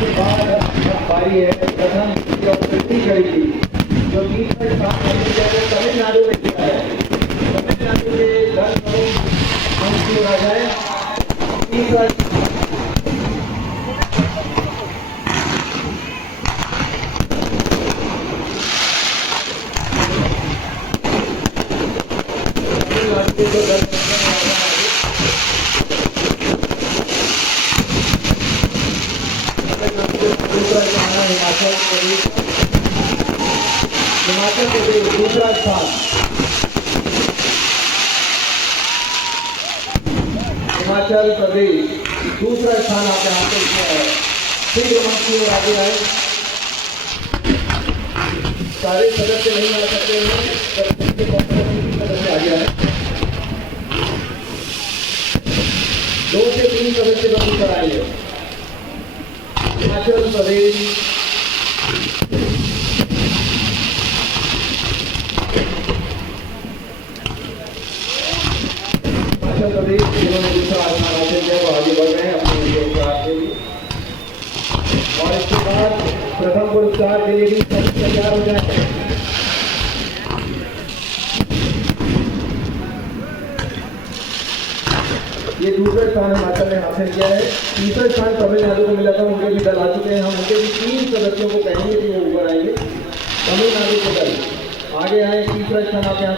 इसके बाद अब बारी है प्रथम छत्तीसगढ़ की, जो तीसरा स्थान हमने जैसे तमिलनाडु में किया है। तमिलनाडु के 10 अंक की ओर आ जाए। तीसरा तमिलनाडु के जो 10 दूसरा स्थान है हिमाचल प्रदेश। हिमाचल प्रदेश दूसरा स्थान। हिमाचल प्रदेश दूसरा स्थान आपने हासिल किया है। शीघ्र मंच की ओर आगे आए। सारे सदस्य नहीं आ सकते हैं, सदस्य आगे आए। 2 से 3 सदस्य बंद कराइए। हिमाचल प्रदेश जिन्होंने दूसरा स्थान हासिल किया वो आगे बढ़ रहे हैं अपने पुरस्कार के लिए। और इसके बाद प्रथम पुरस्कार के लिए भी तैयार हो जाए। ये दूसरा स्थान हिमाचल ने हासिल किया है। तीसरा स्थान तमिलनाडु को मिला था, उनके भी दल आ चुके हैं। हम उनके भी 3 सदस्यों को कहेंगे कि वो ऊपर आएंगे। तमिलनाडु के दल आगे आए। तीसरा स्थान आप यहाँ